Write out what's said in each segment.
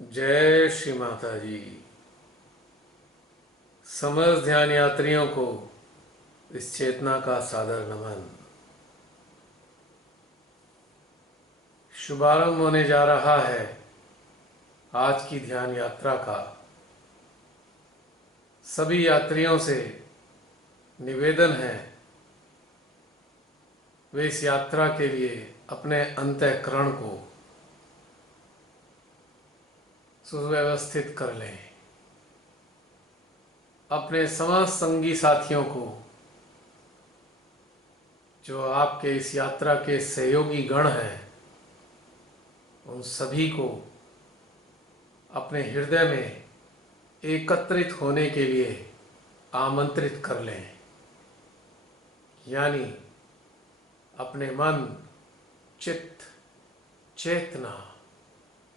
जय श्री माता जी। समस्त ध्यान यात्रियों को इस चेतना का सादर नमन। शुभारंभ होने जा रहा है आज की ध्यान यात्रा का। सभी यात्रियों से निवेदन है वे इस यात्रा के लिए अपने अंतःकरण को सुव्यवस्थित कर लें। अपने समस्त संगी साथियों को, जो आपके इस यात्रा के सहयोगी गण हैं, उन सभी को अपने हृदय में एकत्रित होने के लिए आमंत्रित कर लें। यानी अपने मन, चित्त, चेतना,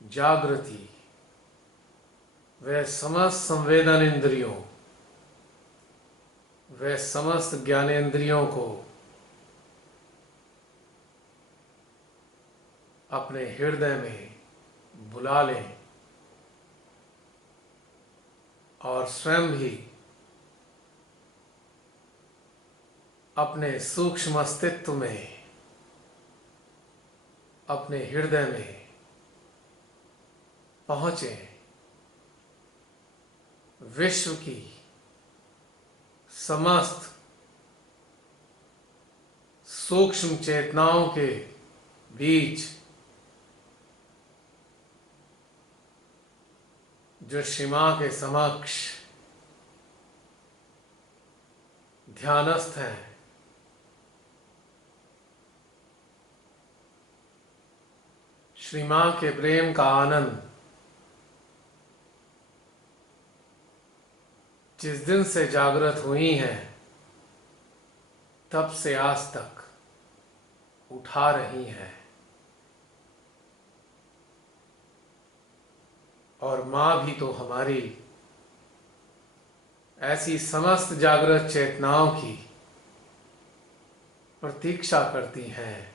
जागृति व समस्त संवेदन इंद्रियों, व समस्त ज्ञानेंद्रियों को अपने हृदय में बुला लें और स्वयं भी अपने सूक्ष्म अस्तित्व में, अपने हृदय में पहुंचे विश्व की समस्त सूक्ष्म चेतनाओं के बीच जो श्री मां के समक्ष ध्यानस्थ हैं, श्री मां के प्रेम का आनंद जिस दिन से जागृत हुई हैं तब से आज तक उठा रही हैं। और मां भी तो हमारी ऐसी समस्त जागृत चेतनाओं की प्रतीक्षा करती हैं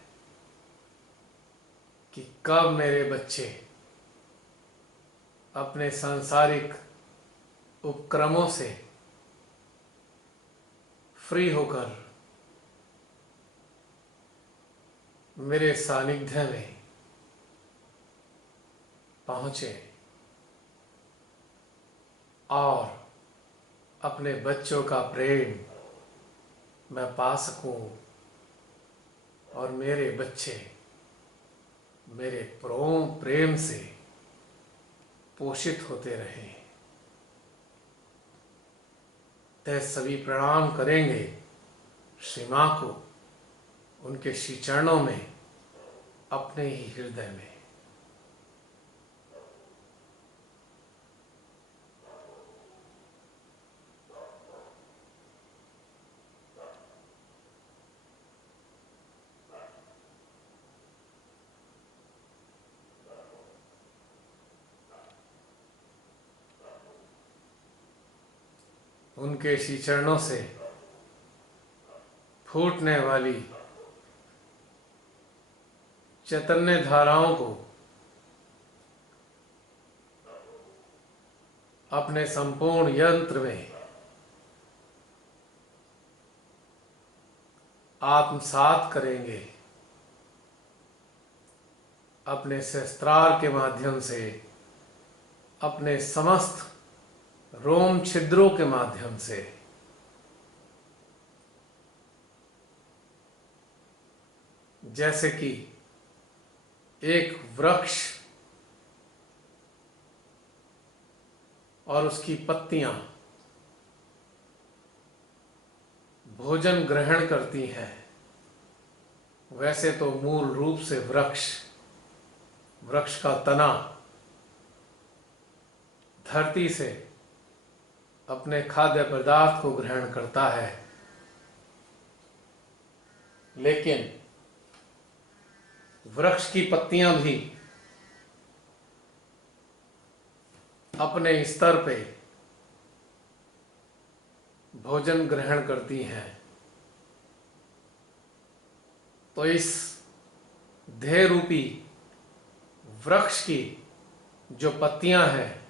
कि कब मेरे बच्चे अपने सांसारिक उपक्रमों से फ्री होकर मेरे सानिध्य में पहुंचे और अपने बच्चों का प्रेम मैं पा सकूं और मेरे बच्चे मेरे प्रेम से पोषित होते रहें। तय सभी प्रणाम करेंगे श्री मां को उनके श्री चरणों में, अपने ही हृदय में। उनके श्री चरणों से फूटने वाली चैतन्य धाराओं को अपने संपूर्ण यंत्र में आत्मसात करेंगे। अपने शस्त्रार के माध्यम से, अपने समस्त रोम छिद्रों के माध्यम से जैसे कि एक वृक्ष और उसकी पत्तियां भोजन ग्रहण करती हैं, वैसे तो मूल रूप से वृक्ष का तना धरती से अपने खाद्य पदार्थ को ग्रहण करता है, लेकिन वृक्ष की पत्तियां भी अपने स्तर पे भोजन ग्रहण करती हैं। तो इस देह रूपी वृक्ष की जो पत्तियां हैं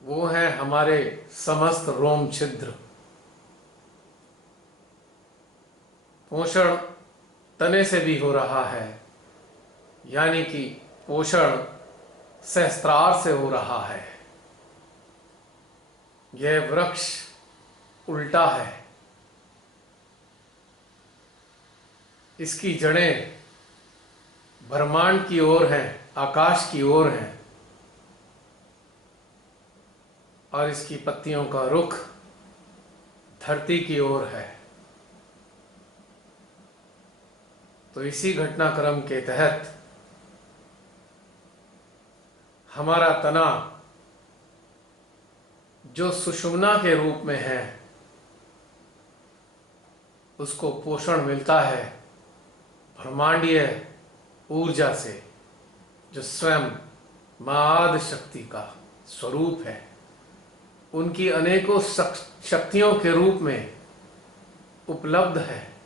वो हैं हमारे समस्त रोम छिद्र। पोषण तने से भी हो रहा है, यानी कि पोषण सहस्त्रार से हो रहा है। यह वृक्ष उल्टा है, इसकी जड़ें ब्रह्मांड की ओर हैं, आकाश की ओर हैं, और इसकी पत्तियों का रुख धरती की ओर है। तो इसी घटनाक्रम के तहत हमारा तना जो सुषुम्ना के रूप में है उसको पोषण मिलता है ब्रह्मांडीय ऊर्जा से, जो स्वयं मां आदि शक्ति का स्वरूप है। उनकी अनेकों शक्तियों के रूप में उपलब्ध है,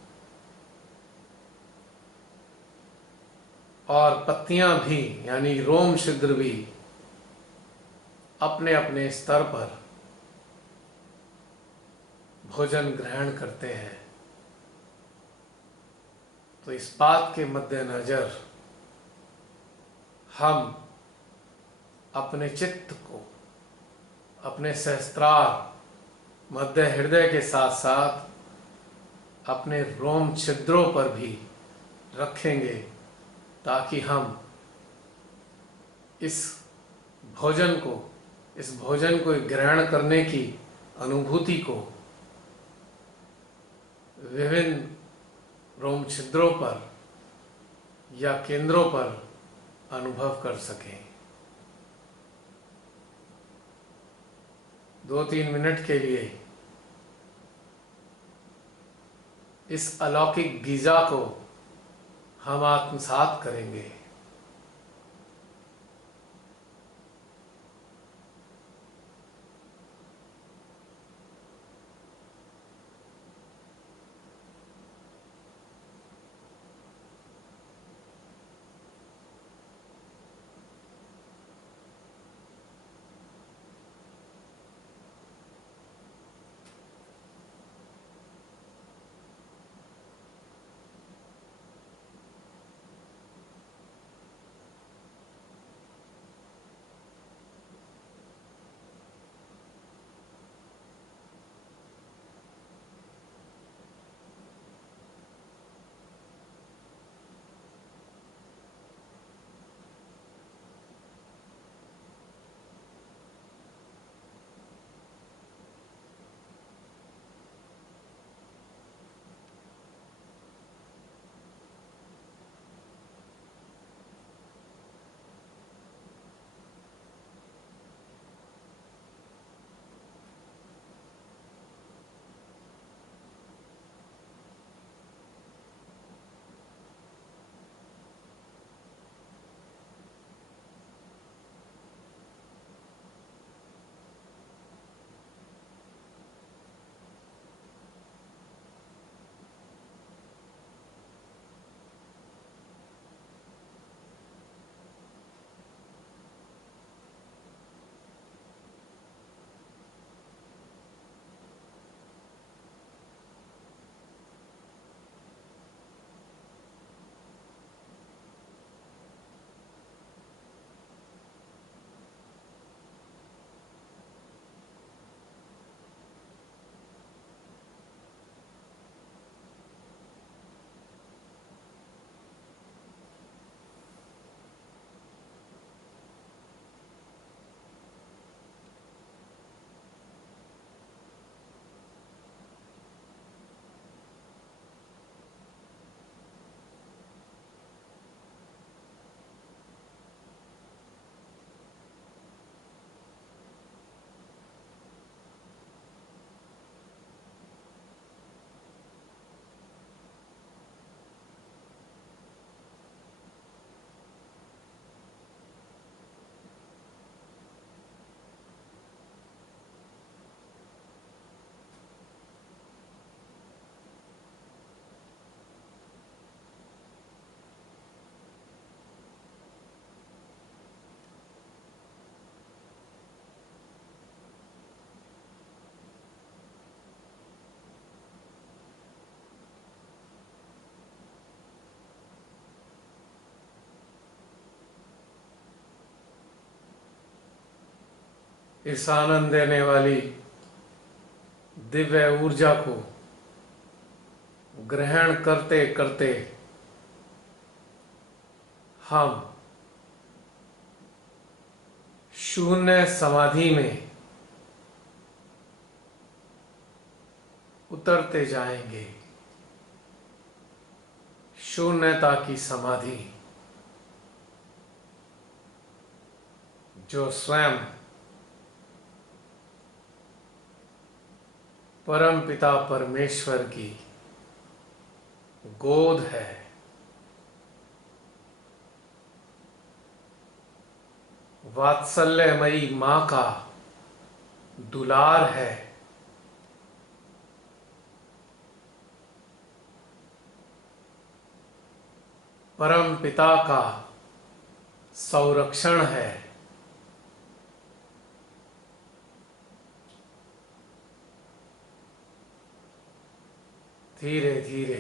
और पत्तियां भी यानी रोम छिद्र भी अपने अपने स्तर पर भोजन ग्रहण करते हैं। तो इस बात के मद्देनजर हम अपने चित्त को अपने सहस्त्रार मध्य हृदय के साथ साथ अपने रोम छिद्रों पर भी रखेंगे, ताकि हम इस भोजन को ग्रहण करने की अनुभूति को विभिन्न रोम छिद्रों पर या केंद्रों पर अनुभव कर सकें। 2-3 मिनट के लिए इस अलौकिक गीजा को हम आत्मसात करेंगे। इस आनंद देने वाली दिव्य ऊर्जा को ग्रहण करते करते हम शून्य समाधि में उतरते जाएंगे। शून्यता की समाधि जो स्वयं परम पिता परमेश्वर की गोद है। वात्सल्यमयी मां का दुलार है। परम पिता का संरक्षण है। धीरे धीरे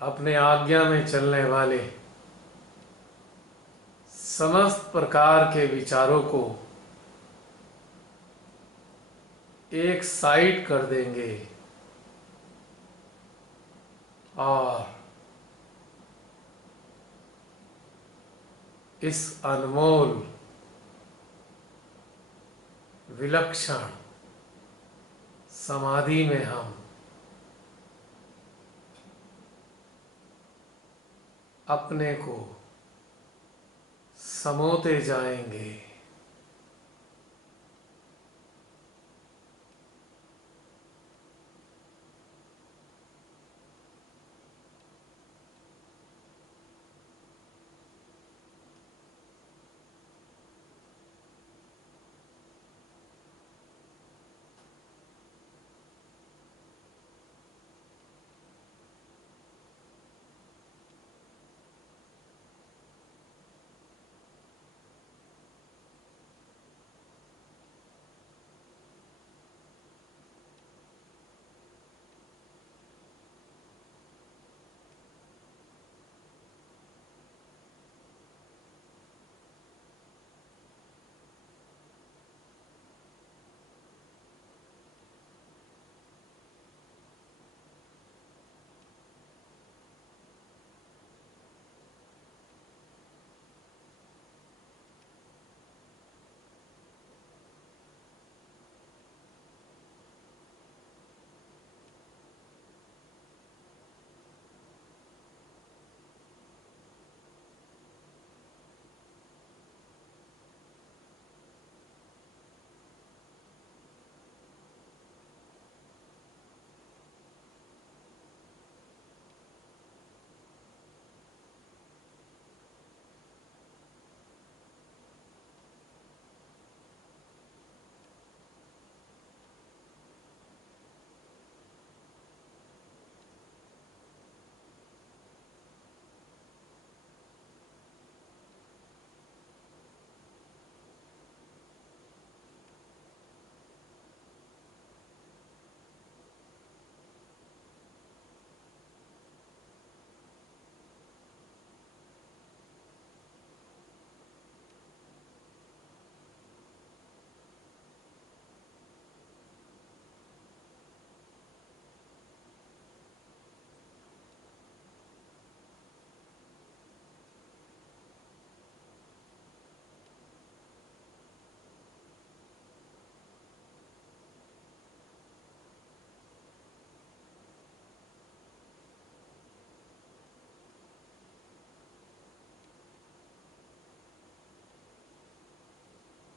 अपने आज्ञा में चलने वाले समस्त प्रकार के विचारों को एक साइड कर देंगे और इस अनमोल विलक्षण समाधि में हम अपने को समोते जाएंगे।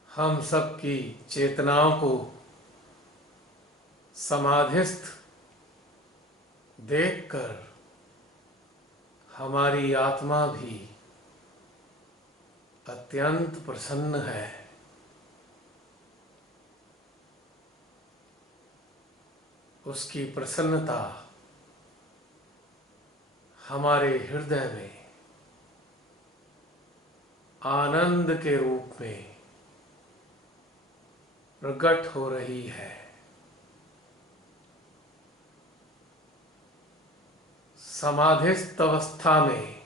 हम सबकी चेतनाओं को समाधिस्थ देखकर हमारी आत्मा भी अत्यंत प्रसन्न है। उसकी प्रसन्नता हमारे हृदय में आनंद के रूप में प्रकट हो रही है। समाधिस्थ अवस्था में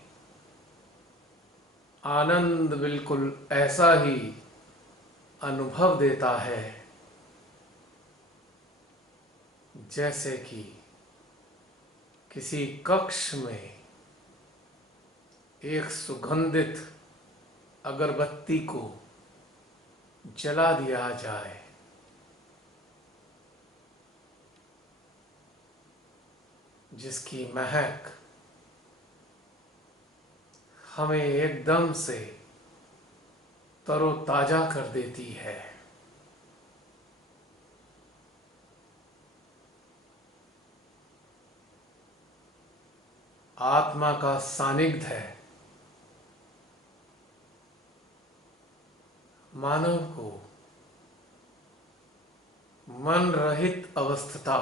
आनंद बिल्कुल ऐसा ही अनुभव देता है जैसे कि किसी कक्ष में एक सुगंधित अगरबत्ती को जला दिया जाए, जिसकी महक हमें एकदम से तरोताजा कर देती है। आत्मा का सानिध्य मानव को मन रहित अवस्था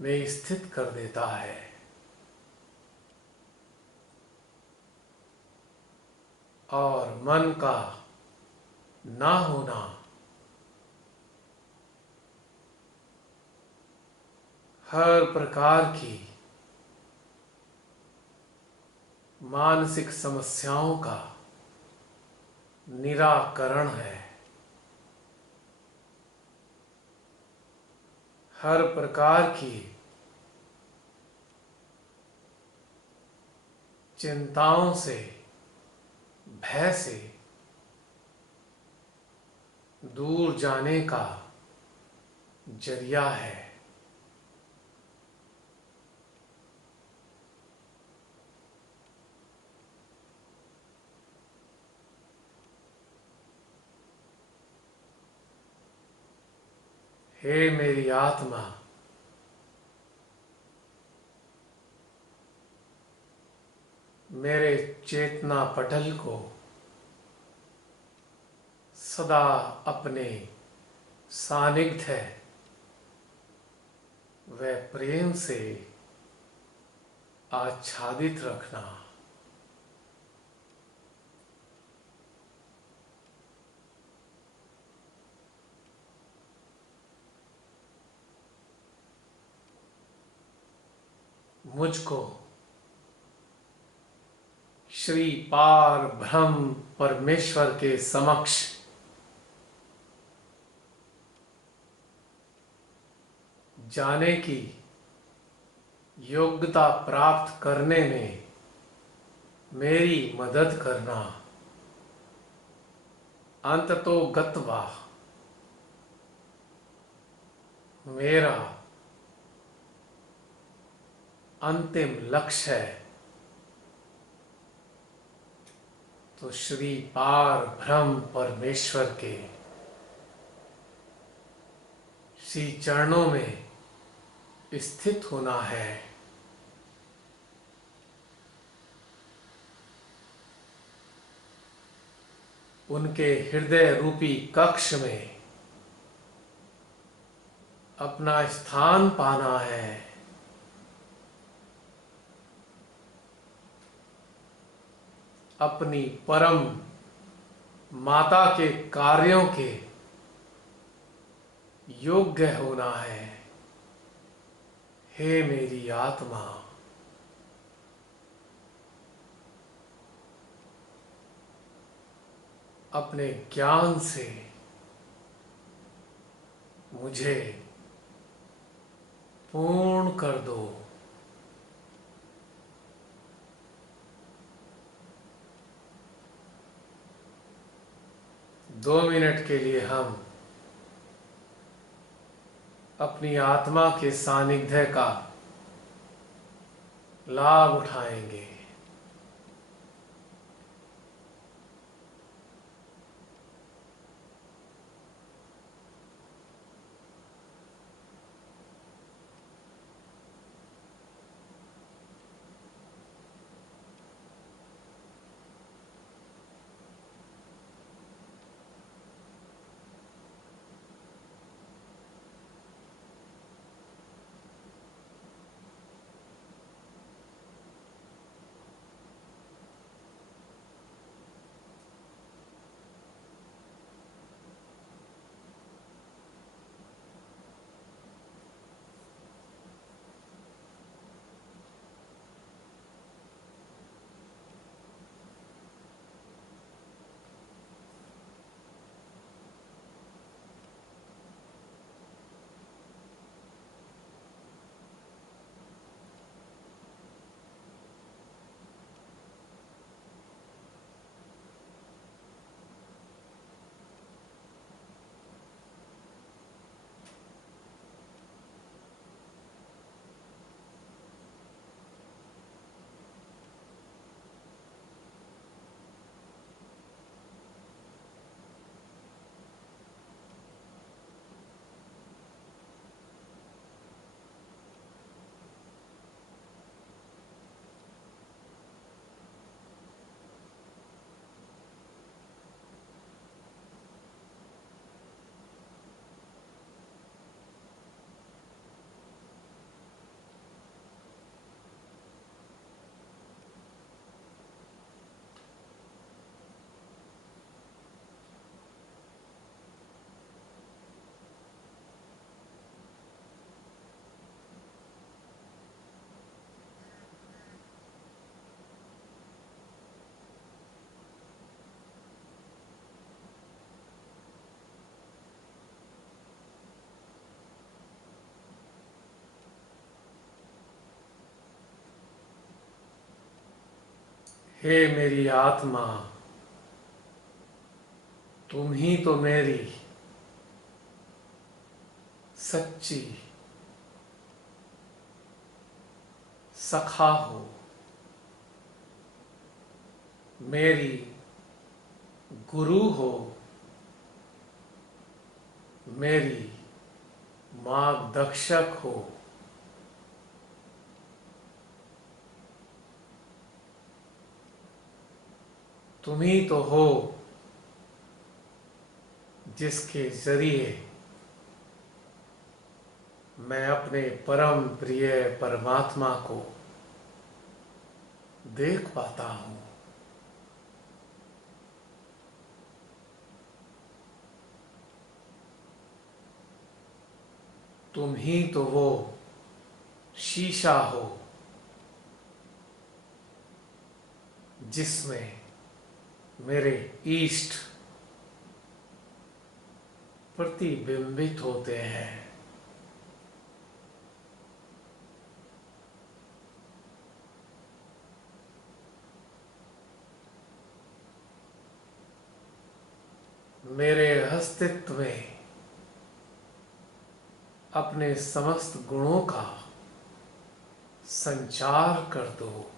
में स्थित कर देता है। और मन का ना होना हर प्रकार की मानसिक समस्याओं का निराकरण है। हर प्रकार की चिंताओं से, भय से दूर जाने का जरिया है। हे मेरी आत्मा, मेरे चेतना पटल को सदा अपने सानिध्य व प्रेम से आच्छादित रखना। मुझको श्री पार ब्रह्म परमेश्वर के समक्ष जाने की योग्यता प्राप्त करने में मेरी मदद करना। अंततो गत्वा मेरा अंतिम लक्ष्य है तो श्री पार ब्रह्म परमेश्वर के श्री चरणों में स्थित होना है। उनके हृदय रूपी कक्ष में अपना स्थान पाना है। अपनी परम माता के कार्यों के योग्य होना है। हे मेरी आत्मा, अपने ज्ञान से मुझे पूर्ण कर दो। दो मिनट के लिए हम अपनी आत्मा के सानिध्य का लाभ उठाएंगे। हे मेरी आत्मा, तुम ही तो मेरी सच्ची सखा हो, मेरी गुरु हो, मेरी मार्गदर्शक हो। तुम ही तो हो जिसके जरिए मैं अपने परम प्रिय परमात्मा को देख पाता हूँ। तुम ही तो वो शीशा हो जिसमें मेरे इष्ट प्रतिबिंबित होते हैं। मेरे अस्तित्व में अपने समस्त गुणों का संचार कर दो,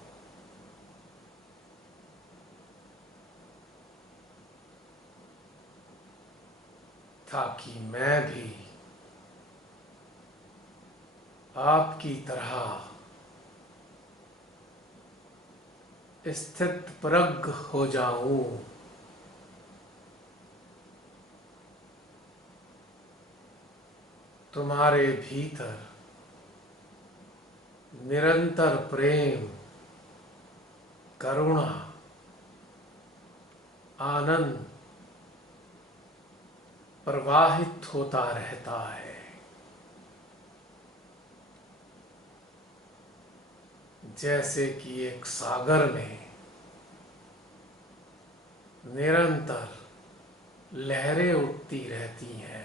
ताकि मैं भी आपकी तरह स्थित प्रज्ञ हो जाऊं। तुम्हारे भीतर निरंतर प्रेम, करुणा, आनंद प्रवाहित होता रहता है। जैसे कि एक सागर में निरंतर लहरें उठती रहती हैं।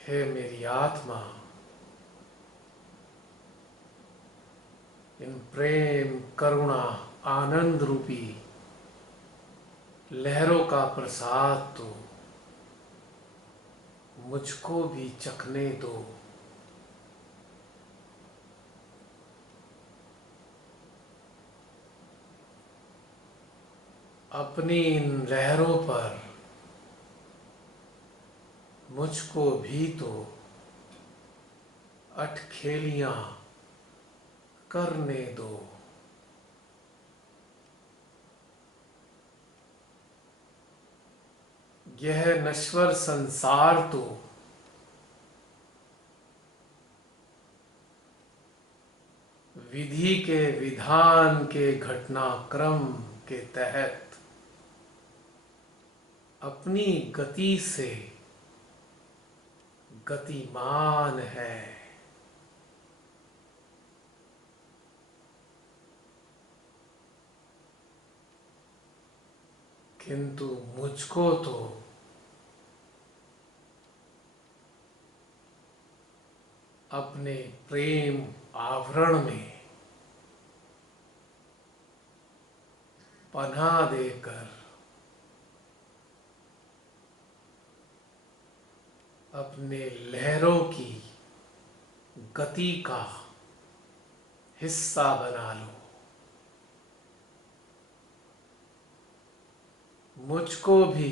हे मेरी आत्मा, इन प्रेम, करुणा, आनंद रूपी लहरों का प्रसाद तो मुझको भी चखने दो। अपनी इन लहरों पर मुझको भी तो अटखेलियां करने दो। यह नश्वर संसार तो विधि के विधान के घटनाक्रम के तहत अपनी गति से गतिमान है। किंतु मुझको तो अपने प्रेम आवरण में पनाह देकर अपने लहरों की गति का हिस्सा बना लो। मुझको भी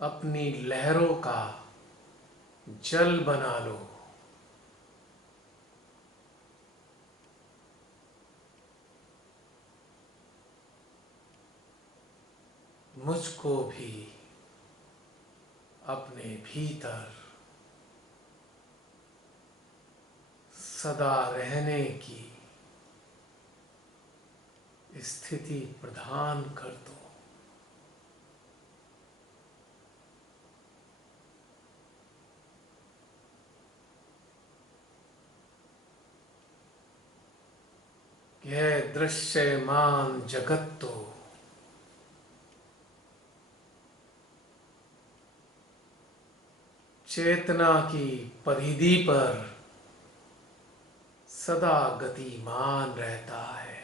अपनी लहरों का जल बना लो। मुझको भी अपने भीतर सदा रहने की स्थिति प्रदान कर दो। यह दृश्यमान जगत तो चेतना की परिधि पर सदा गतिमान रहता है।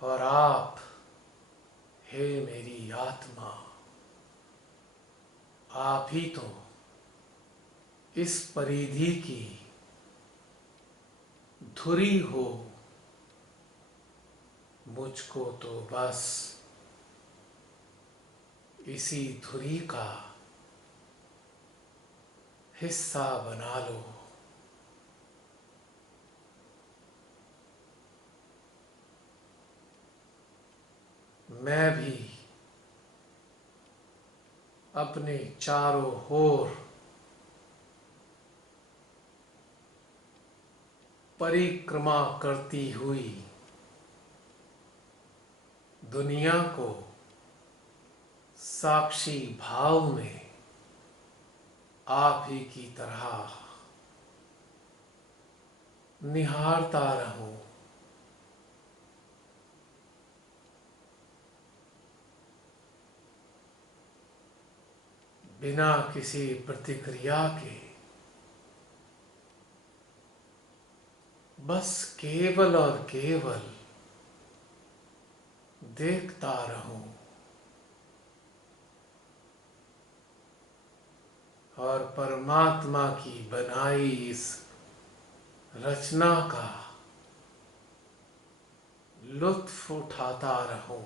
और आप, हे मेरी आत्मा, आप ही तो इस परिधि की धुरी हो। मुझको तो बस इसी धुरी का हिस्सा बना लो। मैं भी अपने चारों ओर परिक्रमा करती हुई दुनिया को साक्षी भाव में आप ही की तरह निहारता रहूं। बिना किसी प्रतिक्रिया के, बस केवल और केवल देखता रहूं। और परमात्मा की बनाई इस रचना का लुत्फ उठाता रहूं।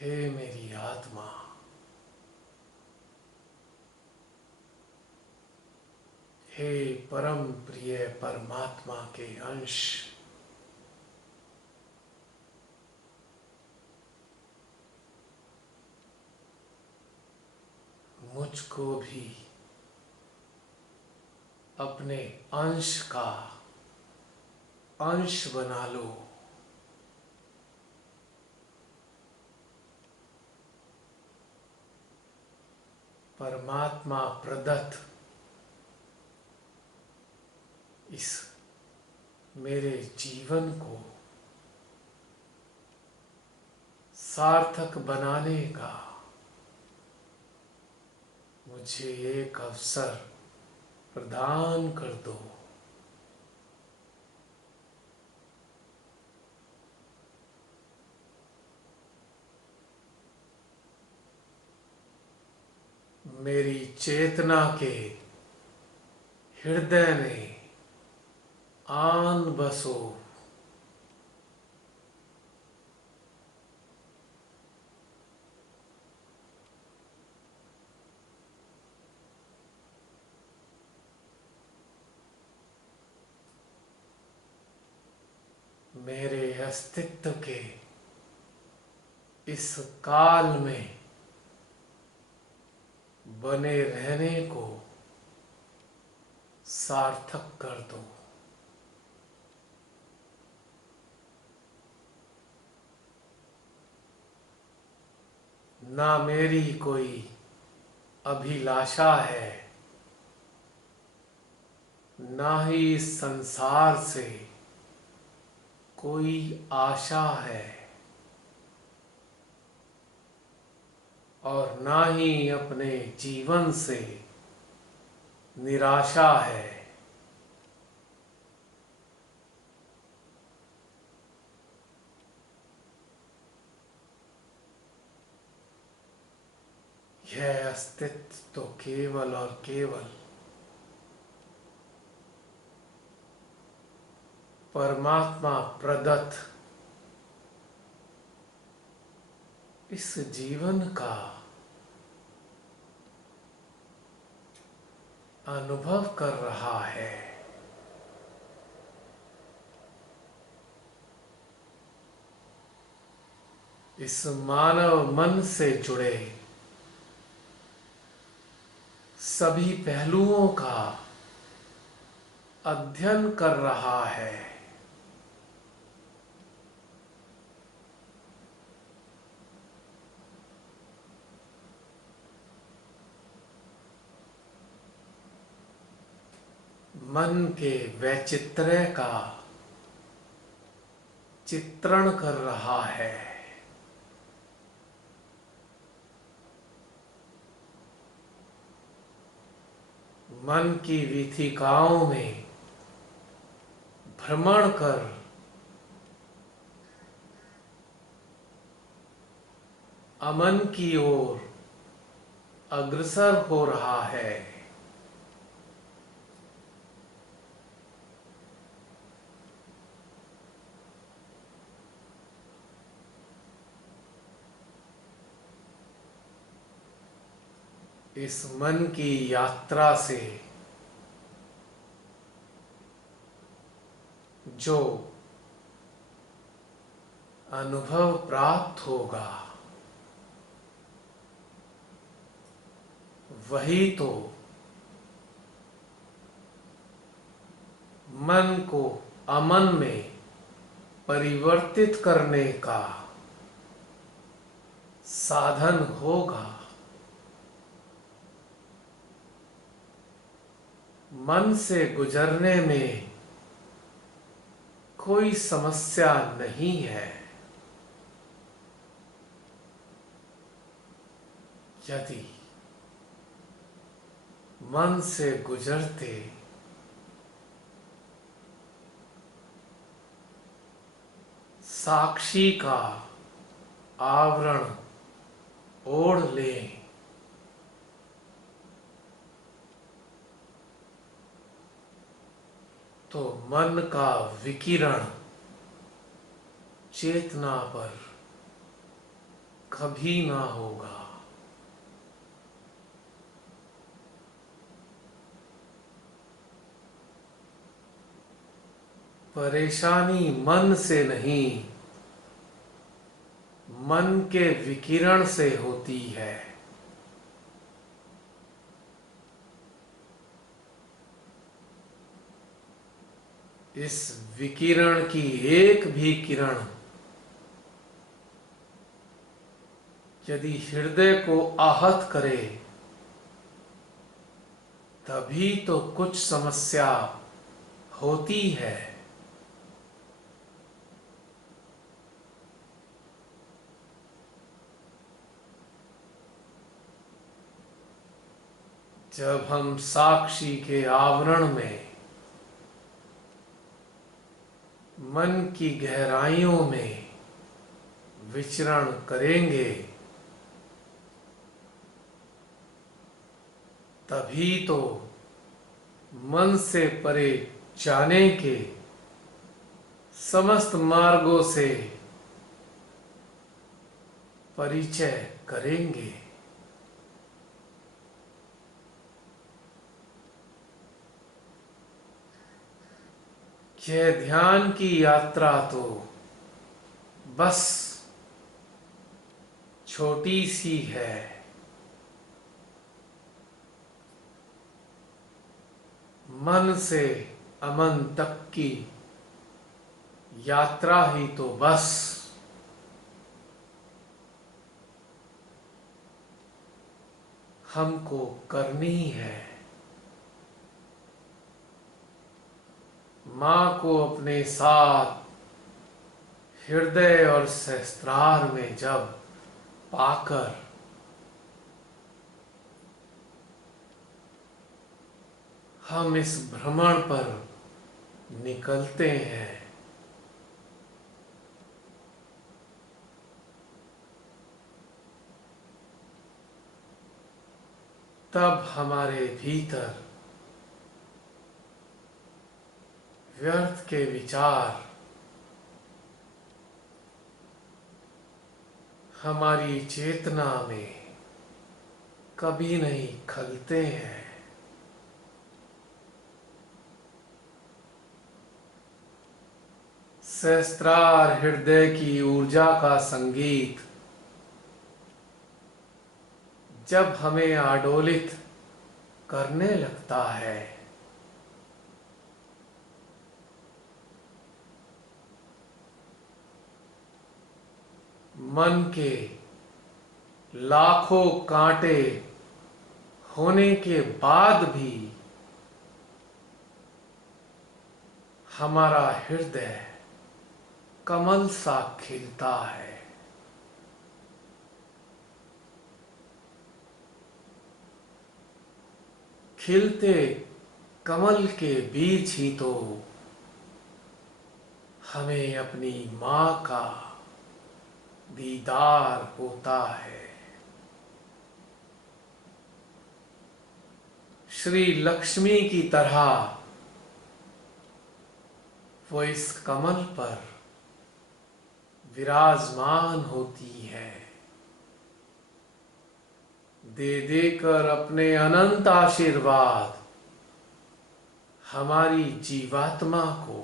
हे मेरी आत्मा, हे परम प्रिय परमात्मा के अंश, मुझको भी अपने अंश का अंश बना लो। परमात्मा प्रदत्त इस मेरे जीवन को सार्थक बनाने का मुझे एक अवसर प्रदान कर दो। मेरी चेतना के हृदय में आन बसो। मेरे अस्तित्व के इस काल में बने रहने को सार्थक कर दो। ना मेरी कोई अभिलाषा है, ना ही इस संसार से कोई आशा है, और ना ही अपने जीवन से निराशा है। यह अस्तित्व तो केवल और केवल परमात्मा प्रदत्त इस जीवन का अनुभव कर रहा है। इस मानव मन से जुड़े सभी पहलुओं का अध्ययन कर रहा है। मन के वैचित्र्य का चित्रण कर रहा है। मन की वीथिकाओं में भ्रमण कर अमन की ओर अग्रसर हो रहा है। इस मन की यात्रा से जो अनुभव प्राप्त होगा वही तो मन को अमन में परिवर्तित करने का साधन होगा। मन से गुजरने में कोई समस्या नहीं है। यदि मन से गुजरते साक्षी का आवरण ओढ़ लें तो मन का विकिरण चेतना पर कभी ना होगा। परेशानी मन से नहीं, मन के विकिरण से होती है। इस विकिरण की एक भी किरण यदि हृदय को आहत करे तभी तो कुछ समस्या होती है। जब हम साक्षी के आवरण में मन की गहराइयों में विचरण करेंगे तभी तो मन से परे जाने के समस्त मार्गों से परिचय करेंगे। यह ध्यान की यात्रा तो बस छोटी सी है। मन से अमन तक की यात्रा ही तो बस हमको करनी है। माँ को अपने साथ हृदय और सहस्त्रार में जब पाकर हम इस भ्रमण पर निकलते हैं तब हमारे भीतर व्यर्थ के विचार हमारी चेतना में कभी नहीं खलते हैं। सहस्त्रार हृदय की ऊर्जा का संगीत जब हमें आडोलित करने लगता है मन के लाखों कांटे होने के बाद भी हमारा हृदय कमल सा खिलता है। खिलते कमल के बीच ही तो हमें अपनी माँ का दीदार होता है। श्री लक्ष्मी की तरह वो इस कमल पर विराजमान होती है, दे देकर अपने अनंत आशीर्वाद हमारी जीवात्मा को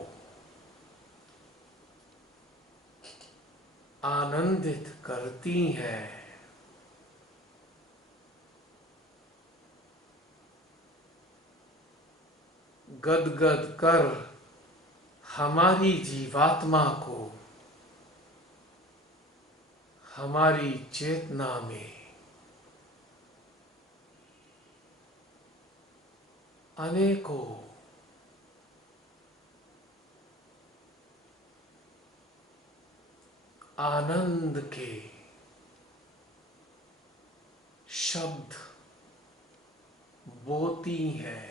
आनंदित करती हैं। गदगद कर हमारी जीवात्मा को हमारी चेतना में अनेकों आनंद के शब्द बोती हैं।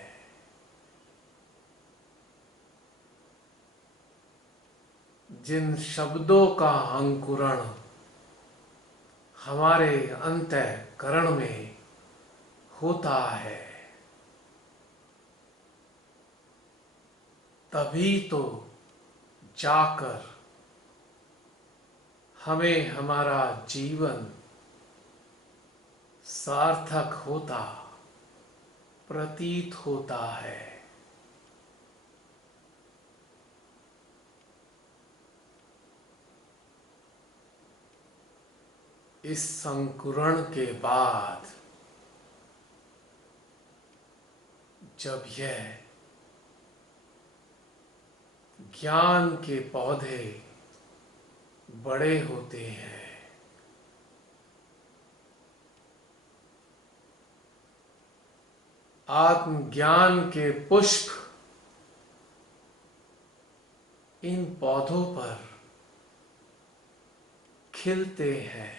जिन शब्दों का अंकुरण हमारे अंतःकरण में होता है, तभी तो जाकर हमें हमारा जीवन सार्थक होता प्रतीत होता है। इस अंकुरण के बाद जब यह ज्ञान के पौधे बड़े होते हैं, आत्मज्ञान के पुष्प इन पौधों पर खिलते हैं,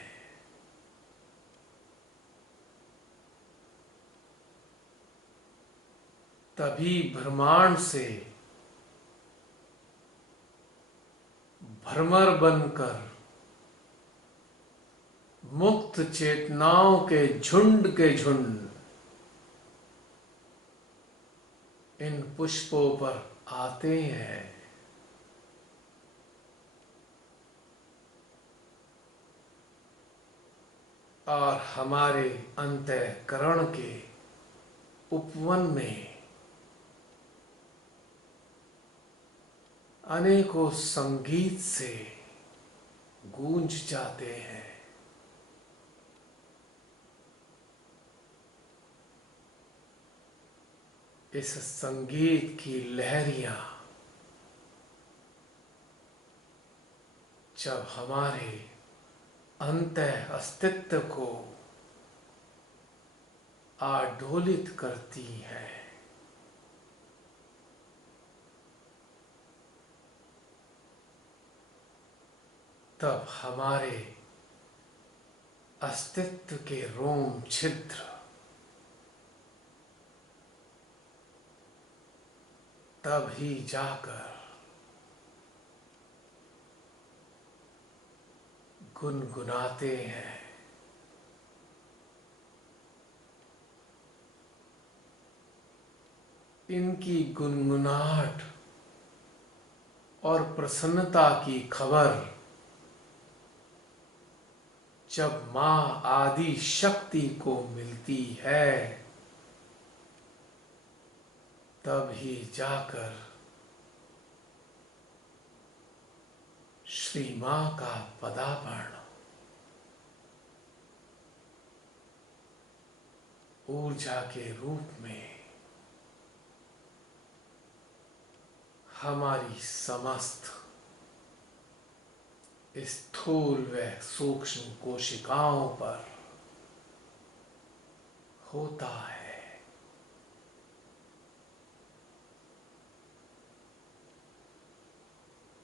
तभी ब्रह्मांड से भ्रमर बनकर मुक्त चेतनाओं के झुंड इन पुष्पों पर आते हैं। और हमारे अंतःकरण के उपवन में अनेकों संगीत से गूंज जाते हैं। इस संगीत की लहरियां जब हमारे अंतः अस्तित्व को आडोलित करती है, तब हमारे अस्तित्व के रोम छिद्र तब ही जाकर गुनगुनाते हैं। इनकी गुनगुनाहट और प्रसन्नता की खबर जब मां आदि शक्ति को मिलती है, तब ही जाकर श्री मां का पदार्पण ऊर्जा के रूप में हमारी समस्त स्थूल व सूक्ष्म कोशिकाओं पर होता है।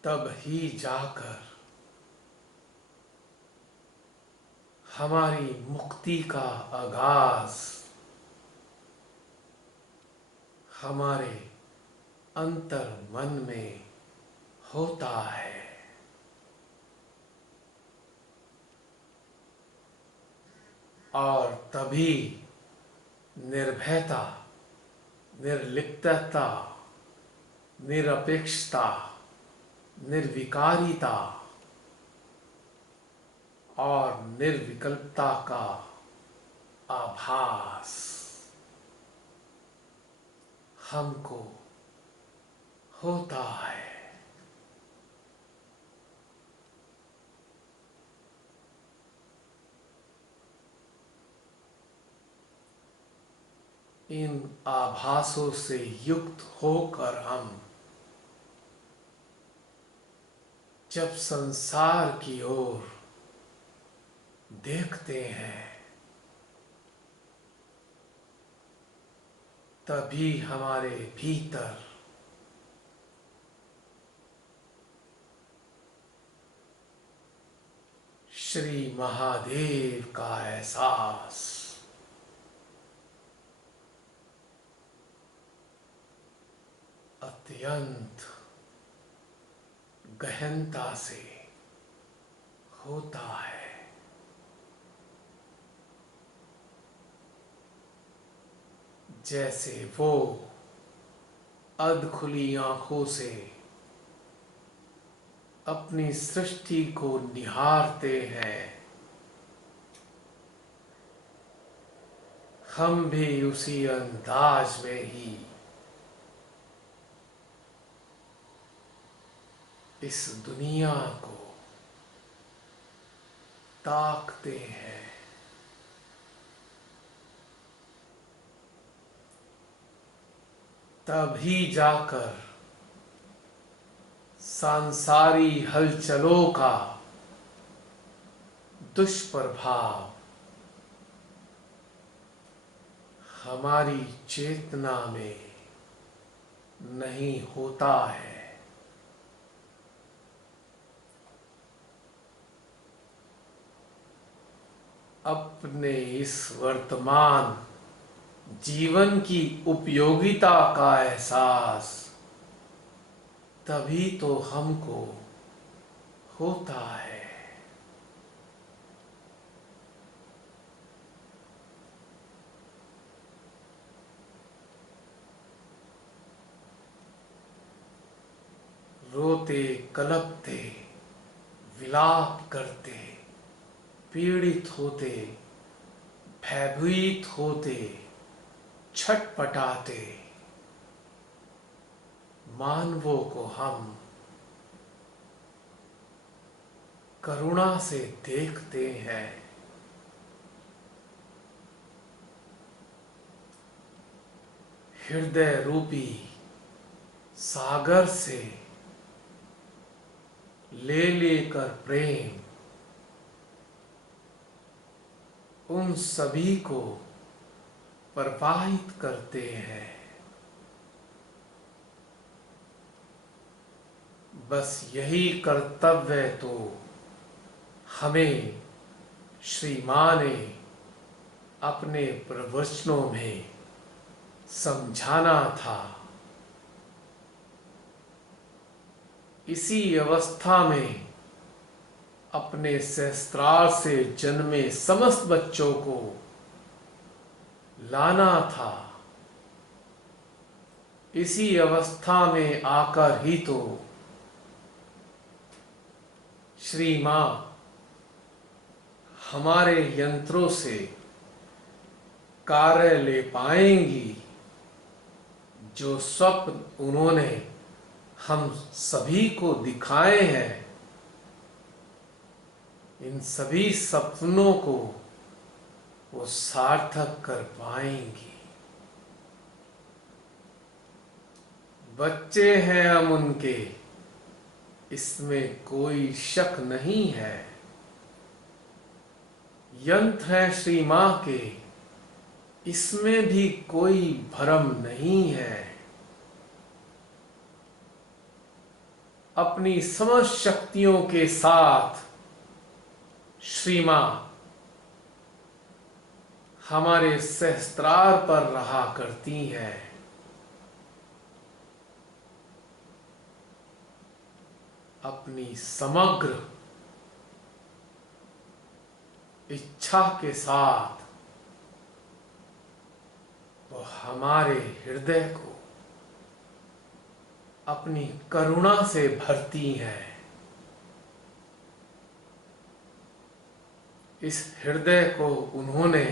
तब ही जाकर हमारी मुक्ति का आगाज हमारे अंतर मन में होता है। और तभी निर्भयता, निर्लिप्तता, निरपेक्षता, निर्विकारिता और निर्विकल्पता का आभास हमको होता है। इन आभासों से युक्त होकर हम जब संसार की ओर देखते हैं, तभी हमारे भीतर श्री महादेव का एहसास अत्यंत गहनता से होता है। जैसे वो अधखुली आंखों से अपनी सृष्टि को निहारते हैं, हम भी उसी अंदाज में ही इस दुनिया को ताकते हैं। तभी जाकर सांसारी हलचलों का दुष्प्रभाव हमारी चेतना में नहीं होता है। अपने इस वर्तमान जीवन की उपयोगिता का एहसास तभी तो हमको होता है। रोते, कलपते, विलाप करते, पीड़ित होते, भयभीत होते, छटपटाते मानवों को हम करुणा से देखते हैं। हृदय रूपी सागर से ले लेकर प्रेम उन सभी को प्रवाहित करते हैं। बस यही कर्तव्य तो हमें श्री मां ने अपने प्रवचनों में समझाना था। इसी अवस्था में अपने सहस्त्रार से जन्मे समस्त बच्चों को लाना था। इसी अवस्था में आकर ही तो श्री मां हमारे यंत्रों से कार्य ले पाएंगी। जो स्वप्न उन्होंने हम सभी को दिखाए हैं, इन सभी सपनों को वो सार्थक कर पाएंगी। बच्चे हैं हम उनके, इसमें कोई शक नहीं है। यंत्र है श्री मां के, इसमें भी कोई भ्रम नहीं है। अपनी समस्त शक्तियों के साथ श्री मां हमारे सहस्त्रार पर रहा करती हैं। अपनी समग्र इच्छा के साथ वो हमारे हृदय को अपनी करुणा से भरती हैं। इस हृदय को उन्होंने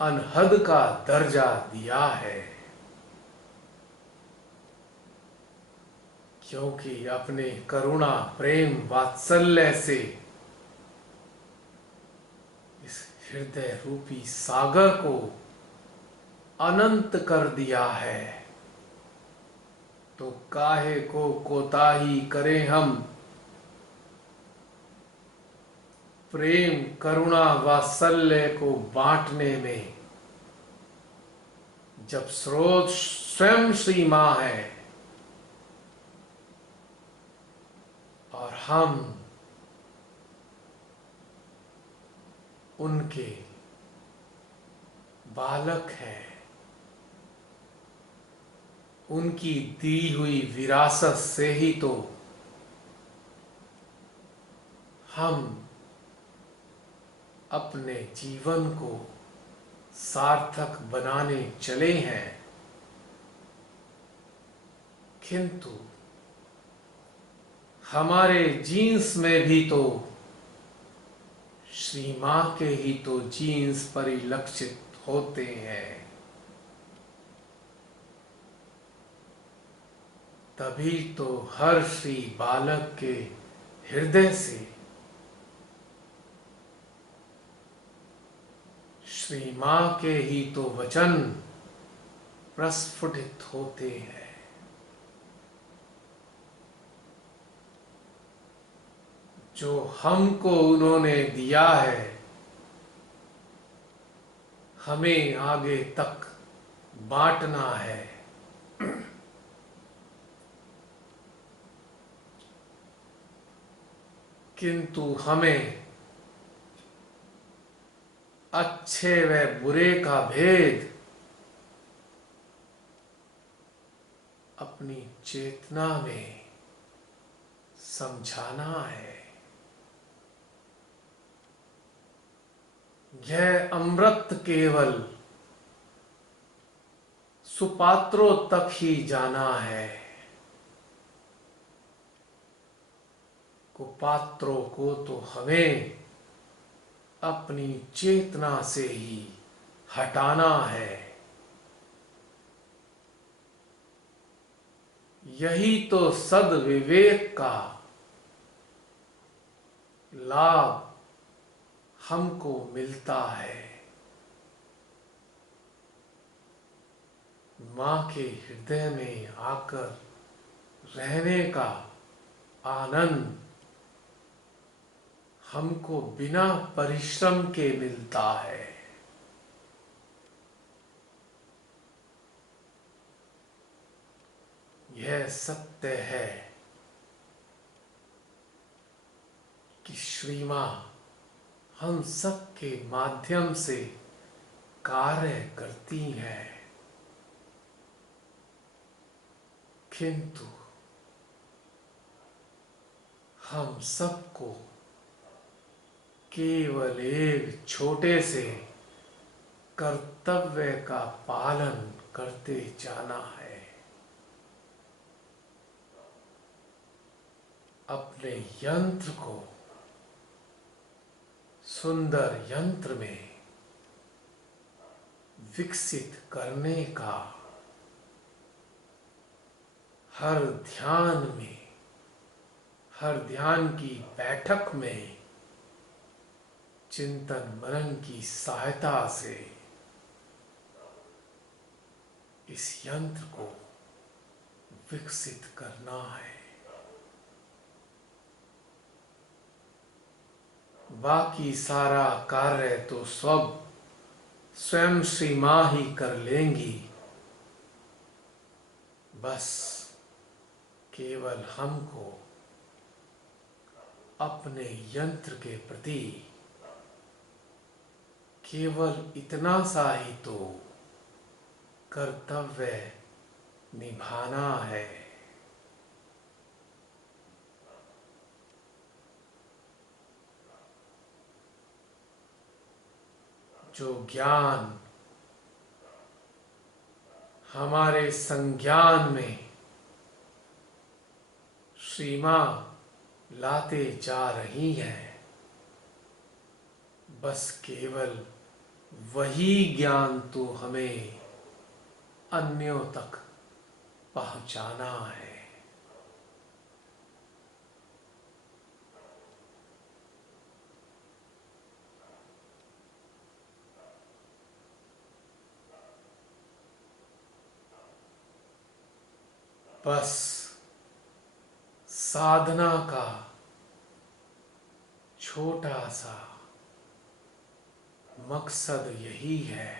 अनहद का दर्जा दिया है, क्योंकि अपने करुणा प्रेम वात्सल्य से इस हृदय रूपी सागर को अनंत कर दिया है। तो काहे को कोताही करें हम प्रेम करुणा वात्सल्य को बांटने में, जब स्रोत स्वयं श्री मां है और हम उनके बालक हैं। उनकी दी हुई विरासत से ही तो हम अपने जीवन को सार्थक बनाने चले हैं। किंतु हमारे जीन्स में भी तो श्री मां के ही तो जीन्स परिलक्षित होते हैं। तभी तो हर श्री बालक के हृदय से श्री मां के ही तो वचन प्रस्फुटित होते हैं। जो हमको उन्होंने दिया है, हमें आगे तक बांटना है। किंतु हमें अच्छे व बुरे का भेद अपनी चेतना में समझाना है। यह अमृत केवल सुपात्रों तक ही जाना है। कुपात्रों को तो हमें अपनी चेतना से ही हटाना है। यही तो सद्विवेक का लाभ हमको मिलता है। मां के हृदय में आकर रहने का आनंद हमको बिना परिश्रम के मिलता है। यह सत्य है कि श्री मां हम सब के माध्यम से कार्य करती हैं। किंतु हम सबको केवल एक छोटे से कर्तव्य का पालन करते जाना है। अपने यंत्र को सुंदर यंत्र में विकसित करने का हर ध्यान की बैठक में चिंतन मनन की सहायता से इस यंत्र को विकसित करना है। बाकी सारा कार्य तो स्वयं श्री मां ही कर लेंगी। बस केवल हमको अपने यंत्र के प्रति केवल इतना सा ही तो कर्तव्य निभाना है। जो ज्ञान हमारे संज्ञान में श्री मां लाते जा रही हैं, बस केवल वही ज्ञान तो हमें अन्यों तक पहुंचाना है। बस साधना का छोटा सा मकसद यही है।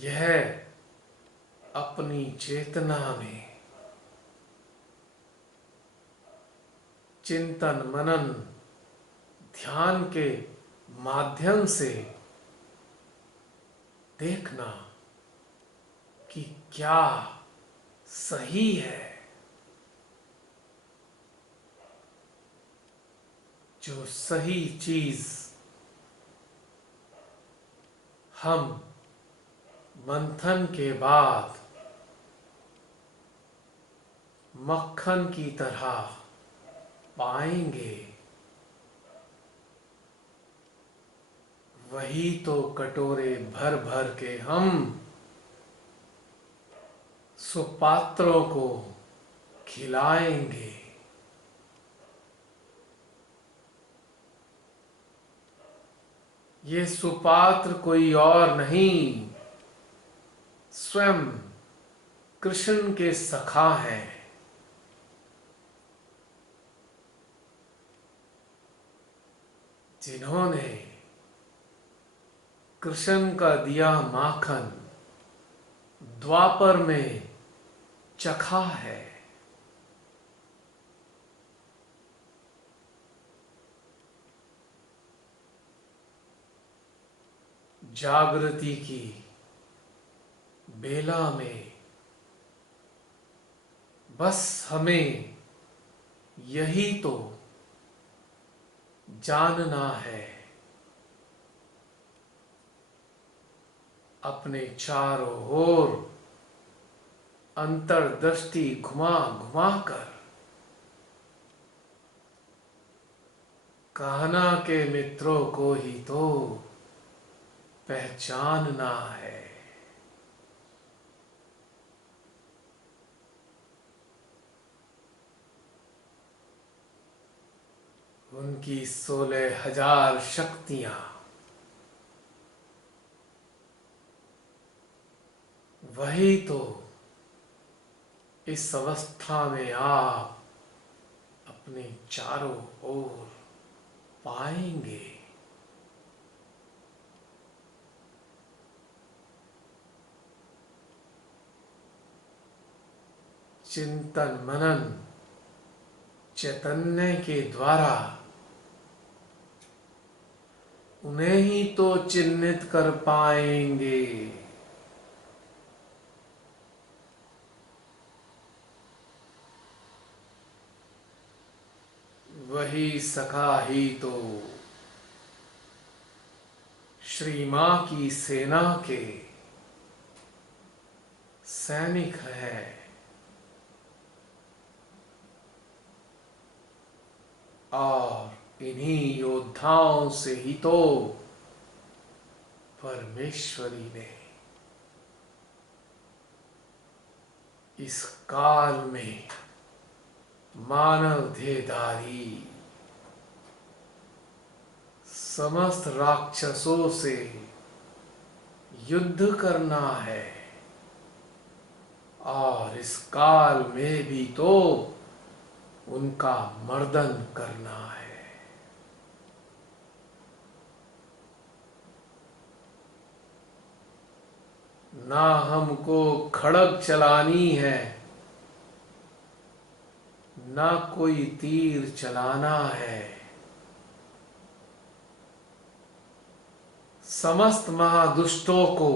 यह अपनी चेतना में चिंतन मनन ध्यान के माध्यम से देखना कि क्या सही है, जो सही चीज हम मंथन के बाद मक्खन की तरह पाएंगे, वही तो कटोरे भर भर के हम सुपात्रों को खिलाएंगे। ये सुपात्र कोई और नहीं, स्वयं कृष्ण के सखा हैं, जिन्होंने कृष्ण का दिया माखन द्वापर में चखा है। जागृति की बेला में बस हमें यही तो जानना है, अपने चारों ओर अंतर्दृष्टि घुमा घुमा कर कहना के मित्रों को ही तो पहचानना है। उनकी 16,000 शक्तियां वही तो इस अवस्था में आप अपने चारों ओर पाएंगे। चिंतन मनन चैतन्य के द्वारा उन्हें ही तो चिन्हित कर पाएंगे। वही सखा ही तो श्री मां की सेना के सैनिक है। और इन्हीं योद्धाओं से ही तो परमेश्वरी ने इस काल में मानव देहधारी समस्त राक्षसों से युद्ध करना है, और इस काल में भी तो उनका मर्दन करना है। ना हमको खड़ग चलानी है, ना कोई तीर चलाना है। समस्त महादुष्टों को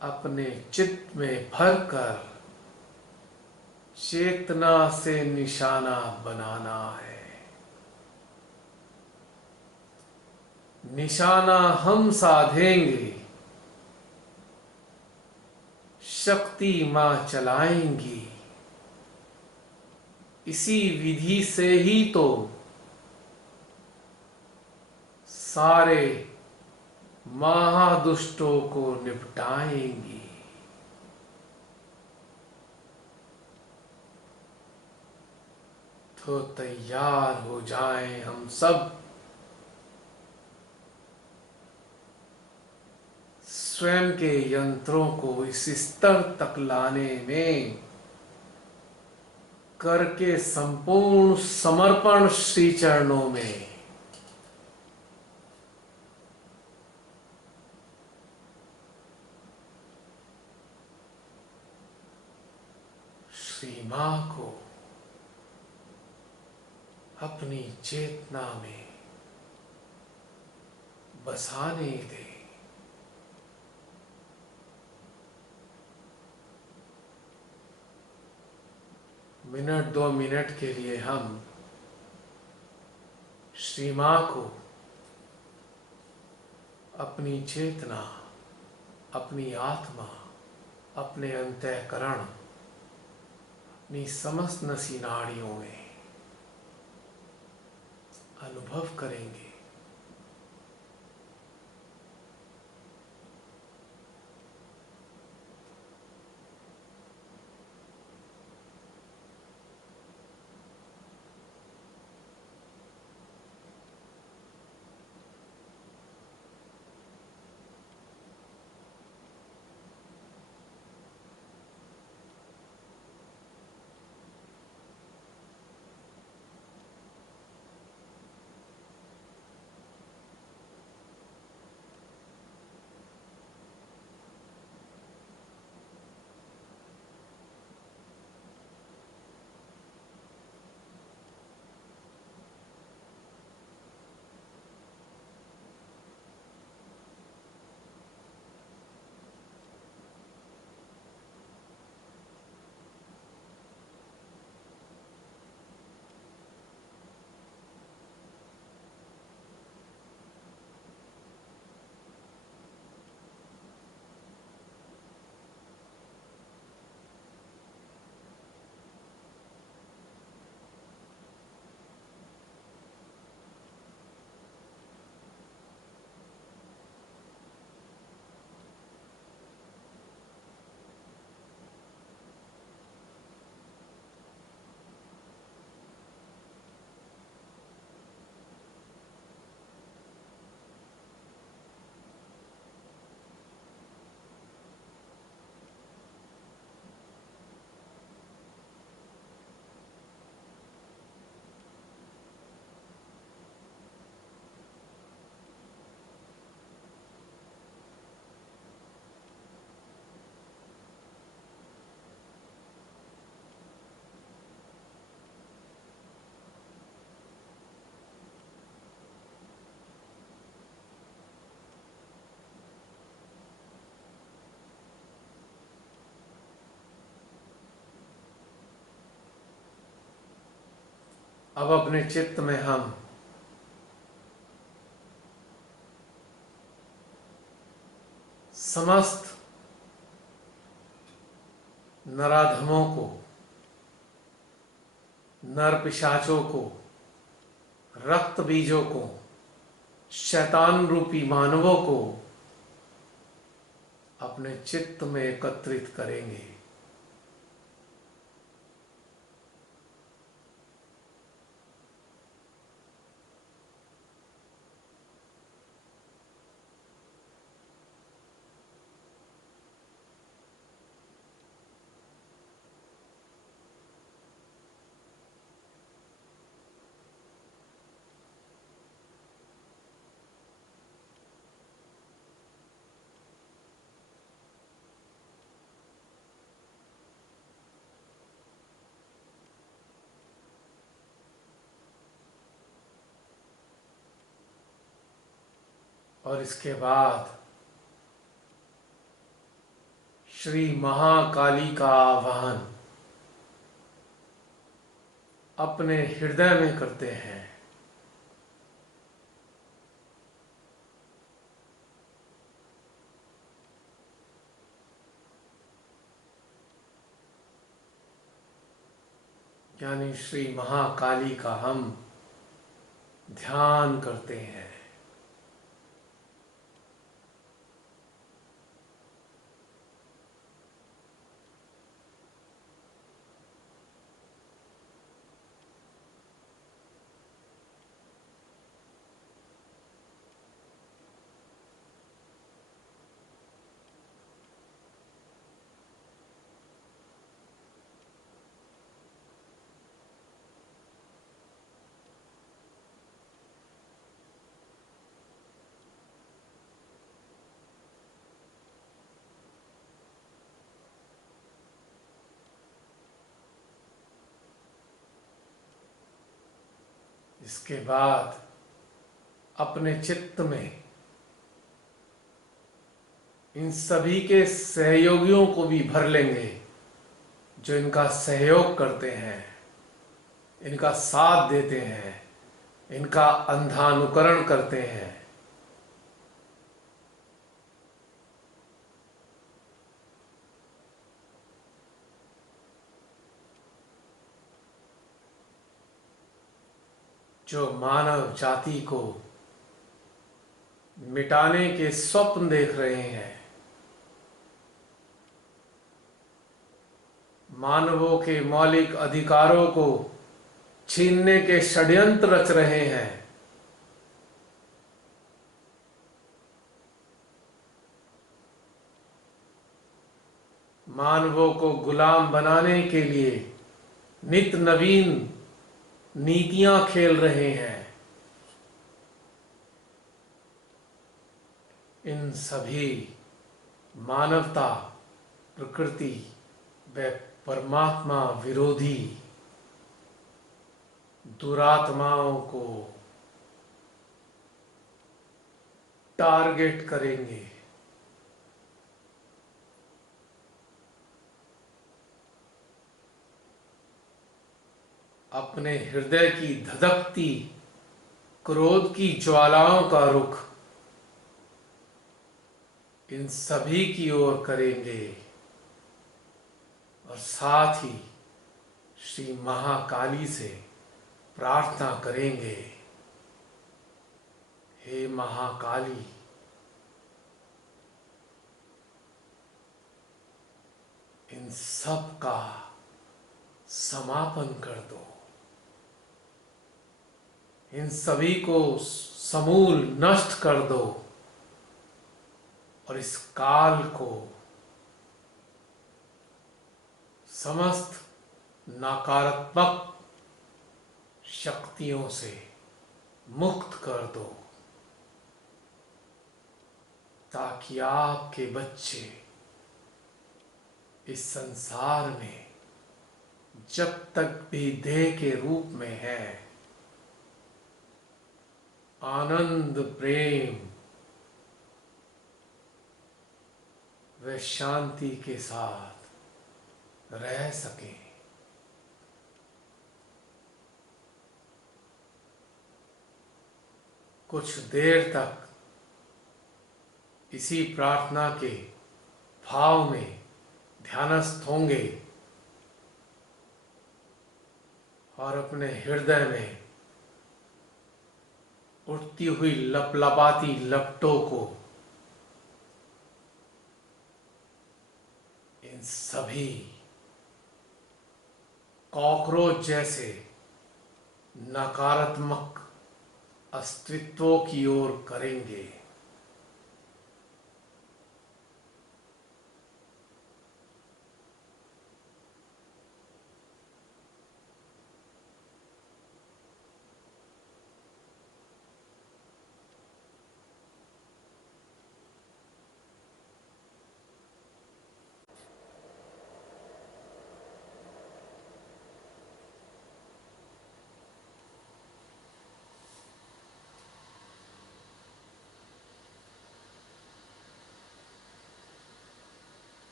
अपने चित्त में भरकर चेतना से निशाना बनाना है। निशाना हम साधेंगे, शक्ति मां चलाएंगी। इसी विधि से ही तो सारे महादुष्टों को निपटाएंगी। तो तैयार हो जाएं हम सब, स्वयं के यंत्रों को इस स्तर तक लाने में करके संपूर्ण समर्पण श्री चरणों में। श्री मां को अपनी चेतना में बसाने दे। मिनट 2 मिनट के लिए हम श्री मां को अपनी चेतना, अपनी आत्मा, अपने अंतःकरण, अपनी समस्त नसी नाड़ियों में अनुभव करेंगे। अब अपने चित्त में हम समस्त नराधमों को, नर पिशाचों को, रक्त बीजों को, शैतान रूपी मानवों को अपने चित्त में एकत्रित करेंगे। और इसके बाद श्री महाकाली का आह्वान अपने हृदय में करते हैं। यानी श्री महाकाली का हम ध्यान करते हैं। इसके बाद अपने चित्त में इन सभी के सहयोगियों को भी भर लेंगे जो इनका सहयोग करते हैं, इनका साथ देते हैं, इनका अंधानुकरण करते हैं। जो मानव जाति को मिटाने के स्वप्न देख रहे हैं, मानवों के मौलिक अधिकारों को छीनने के षड्यंत्र रच रहे हैं, मानवों को गुलाम बनाने के लिए नित नवीन नीतियां खेल रहे हैं, इन सभी मानवता, प्रकृति व परमात्मा विरोधी दुरात्माओं को टारगेट करेंगे। अपने हृदय की धधकती क्रोध की ज्वालाओं का रुख इन सभी की ओर करेंगे और साथ ही श्री महाकाली से प्रार्थना करेंगे, हे महाकाली, इन सब का समापन कर दो, इन सभी को समूल नष्ट कर दो और इस काल को समस्त नकारात्मक शक्तियों से मुक्त कर दो, ताकि आपके बच्चे इस संसार में जब तक भी देह के रूप में है, आनंद, प्रेम व शांति के साथ रह सकें। कुछ देर तक इसी प्रार्थना के भाव में ध्यानस्थ होंगे और अपने हृदय में उठती हुई लपलपाती लपटों को इन सभी कॉकरोच जैसे नकारात्मक अस्तित्वों की ओर करेंगे।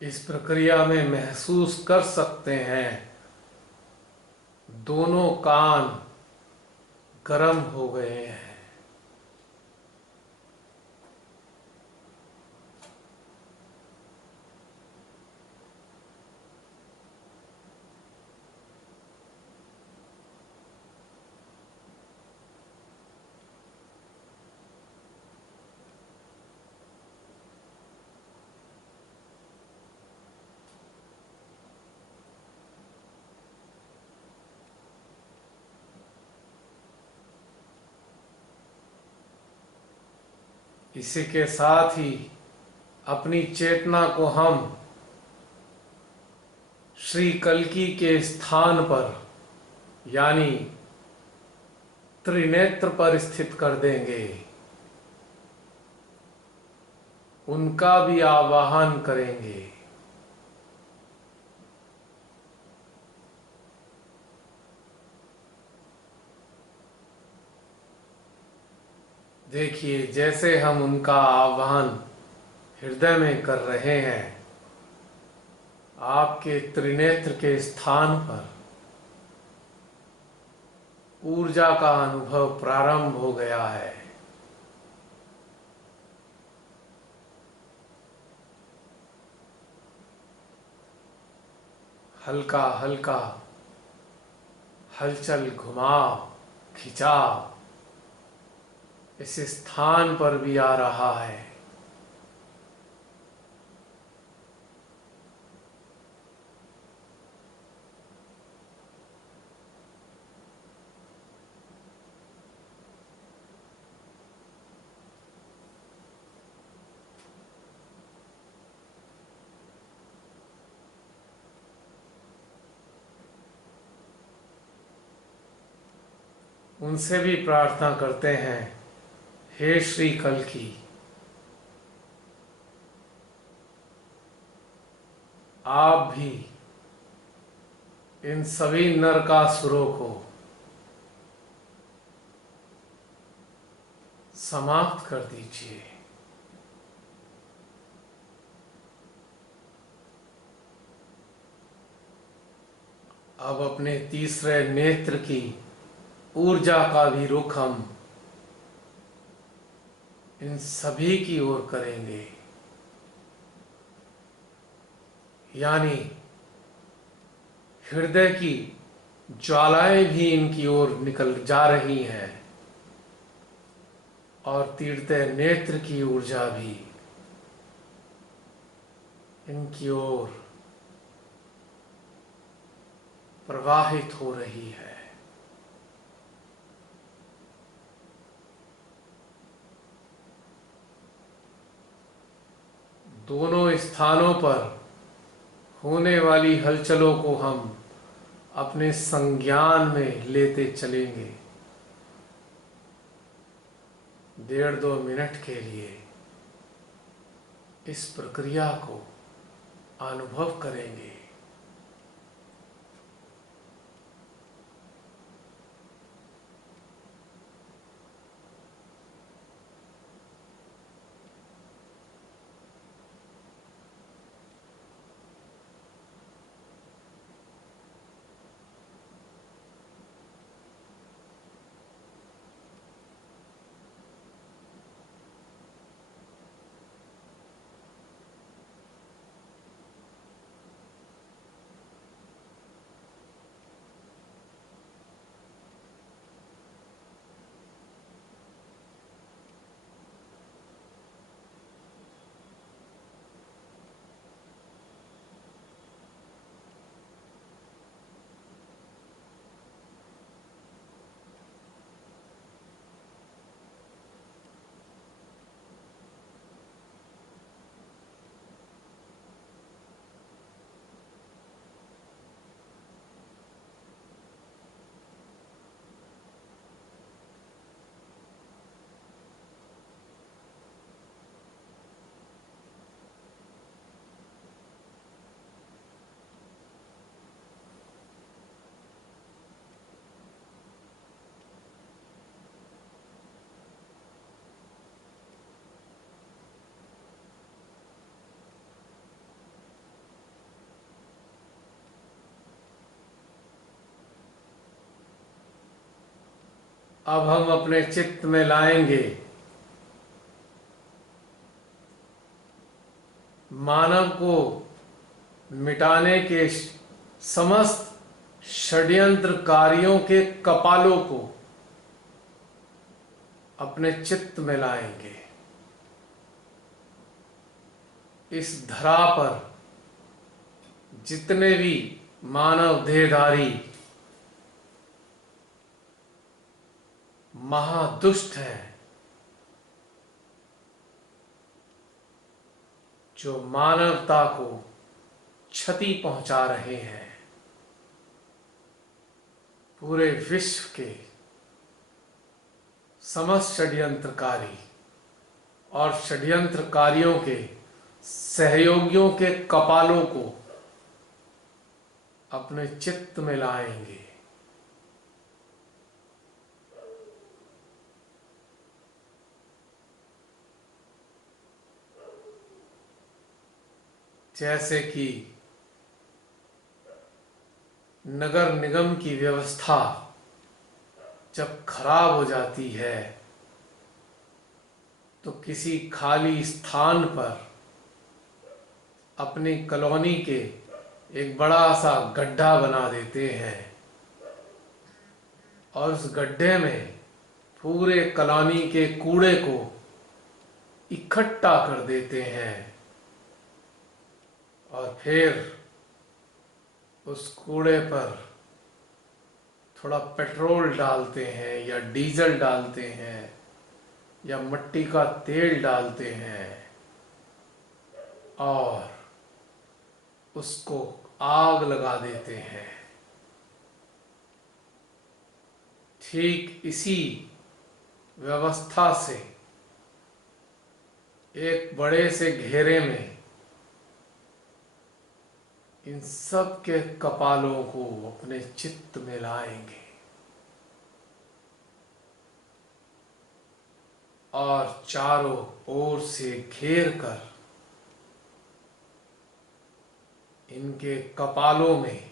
इस प्रक्रिया में महसूस कर सकते हैं दोनों कान गर्म हो गए हैं। इसी के साथ ही अपनी चेतना को हम श्री कल्कि के स्थान पर यानी त्रिनेत्र पर स्थित कर देंगे। उनका भी आवाहन करेंगे। देखिए, जैसे हम उनका आह्वान हृदय में कर रहे हैं, आपके त्रिनेत्र के स्थान पर ऊर्जा का अनुभव प्रारंभ हो गया है। हल्का हल्का हलचल, घुमाव, खिंचाव इस स्थान पर भी आ रहा है। उनसे भी प्रार्थना करते हैं, हे श्री कल्कि, आप भी इन सभी नरकासुरों को समाप्त कर दीजिए। अब अपने तीसरे नेत्र की ऊर्जा का भी रुख हम इन सभी की ओर करेंगे, यानी हृदय की ज्वालाएं भी इनकी ओर निकल जा रही हैं और तीर्थय नेत्र की ऊर्जा भी इनकी ओर प्रवाहित हो रही है। दोनों स्थानों पर होने वाली हलचलों को हम अपने संज्ञान में लेते चलेंगे। 1.5-2 मिनट के लिए इस प्रक्रिया को अनुभव करेंगे। अब हम अपने चित्त में लाएंगे मानव को मिटाने के समस्त षड्यंत्रकारियों के कपालों को अपने चित्त में लाएंगे। इस धरा पर जितने भी मानव देहधारी महादुष्ट हैं, जो मानवता को क्षति पहुंचा रहे हैं, पूरे विश्व के समस्त षड्यंत्रकारी और षड्यंत्रकारियों के सहयोगियों के कपालों को अपने चित्त में लाएंगे। जैसे कि नगर निगम की व्यवस्था जब खराब हो जाती है तो किसी खाली स्थान पर अपनी कॉलोनी के एक बड़ा सा गड्ढा बना देते हैं और उस गड्ढे में पूरे कॉलोनी के कूड़े को इकट्ठा कर देते हैं और फिर उस कूड़े पर थोड़ा पेट्रोल डालते हैं या डीजल डालते हैं या मिट्टी का तेल डालते हैं और उसको आग लगा देते हैं। ठीक इसी व्यवस्था से एक बड़े से घेरे में इन सब के कपालों को अपने चित्त में लाएंगे और चारों ओर से घेर कर इनके कपालों में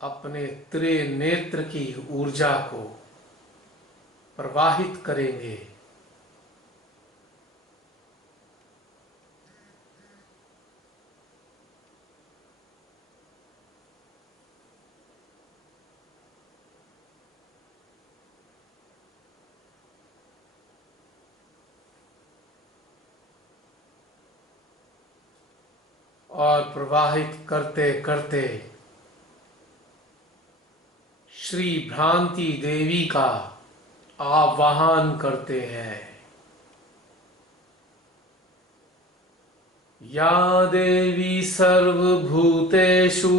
अपने त्रिनेत्र की ऊर्जा को प्रवाहित करेंगे। और प्रवाहित करते करते श्री भ्रांति देवी का आवाहन करते हैं। या देवी सर्वभूतेषु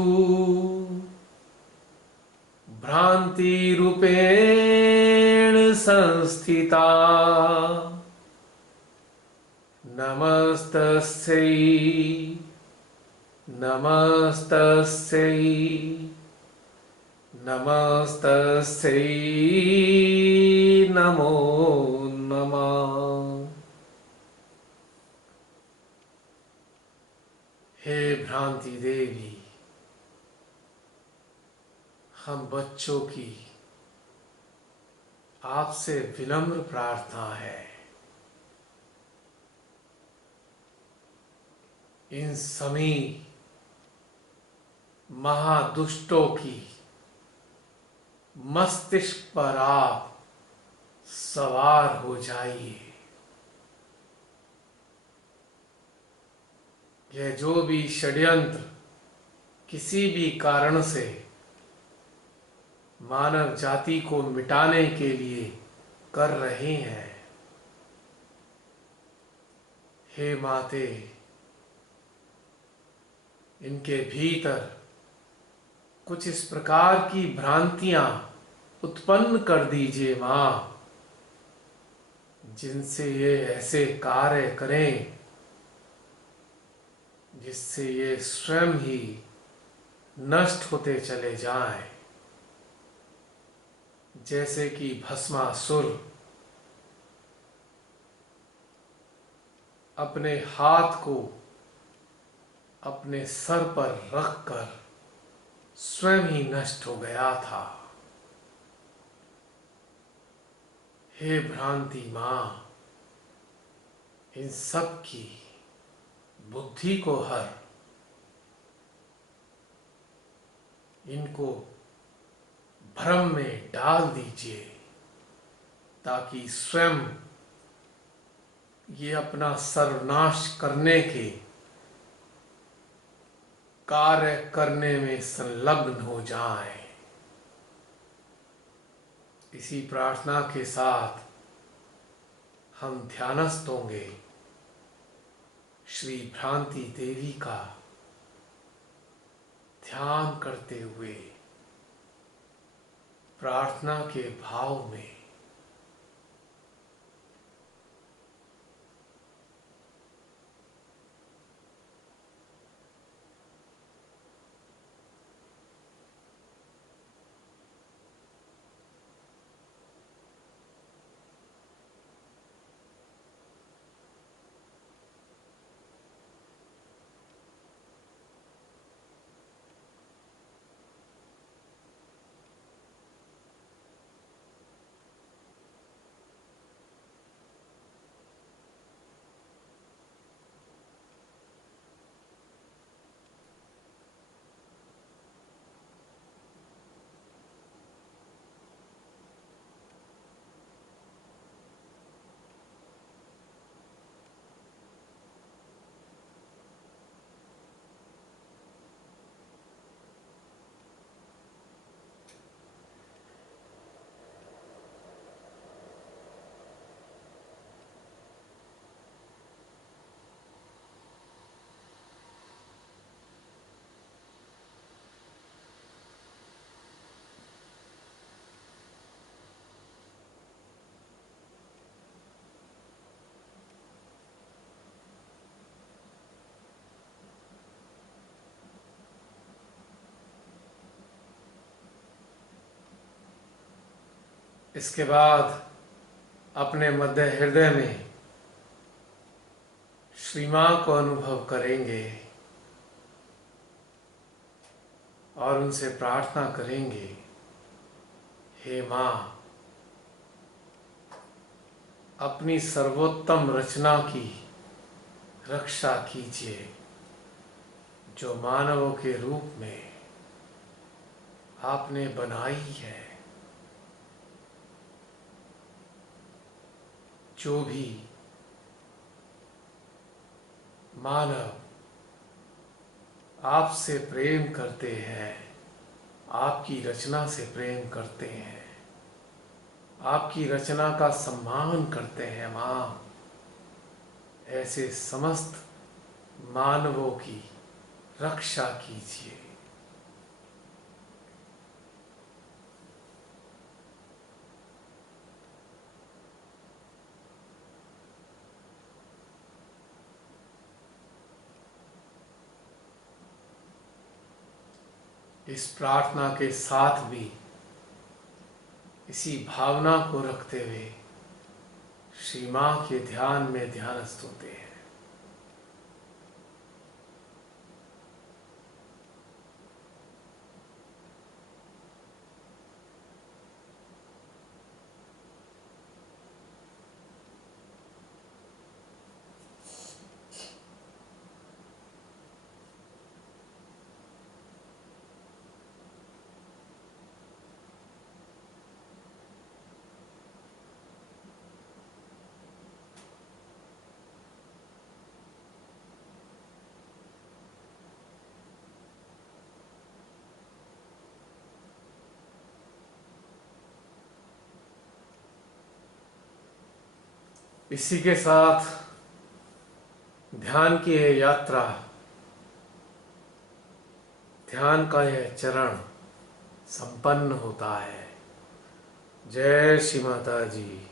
भ्रांति रूपेण संस्थिता नमस्तस्यै नमस्तस्यै नमस्तस्यै नमो नमः। हे भ्रांति देवी, हम बच्चों की आपसे विनम्र प्रार्थना है, इन सभी महादुष्टों की मस्तिष्क पर आप सवार हो जाइए। यह जो भी षड्यंत्र किसी भी कारण से मानव जाति को मिटाने के लिए कर रहे हैं, हे माते, इनके भीतर कुछ इस प्रकार की भ्रांतियां उत्पन्न कर दीजिए मां, जिनसे ये ऐसे कार्य करें जिससे ये स्वयं ही नष्ट होते चले जाएं। जैसे कि भस्मासुर अपने हाथ को अपने सर पर रखकर स्वयं ही नष्ट हो गया था, हे भ्रांति माँ, इन सब की बुद्धि को हर, इनको भ्रम में डाल दीजिए, ताकि स्वयं ये अपना सर्वनाश करने के कार्य करने में संलग्न हो जाएं। इसी प्रार्थना के साथ हम ध्यानस्थ होंगे श्री भ्रांति देवी का ध्यान करते हुए प्रार्थना के भाव में। इसके बाद अपने मध्य हृदय में श्री मां को अनुभव करेंगे और उनसे प्रार्थना करेंगे, हे मां, अपनी सर्वोत्तम रचना की रक्षा कीजिए, जो मानवों के रूप में आपने बनाई है। जो भी मानव आपसे प्रेम करते हैं, आपकी रचना से प्रेम करते हैं, आपकी रचना का सम्मान करते हैं माँ, ऐसे समस्त मानवों की रक्षा कीजिए। इस प्रार्थना के साथ भी इसी भावना को रखते हुए श्री मां के ध्यान में ध्यानस्थ होते हैं। इसी के साथ ध्यान की यह यात्रा, ध्यान का यह चरण संपन्न होता है। जय श्री माता जी।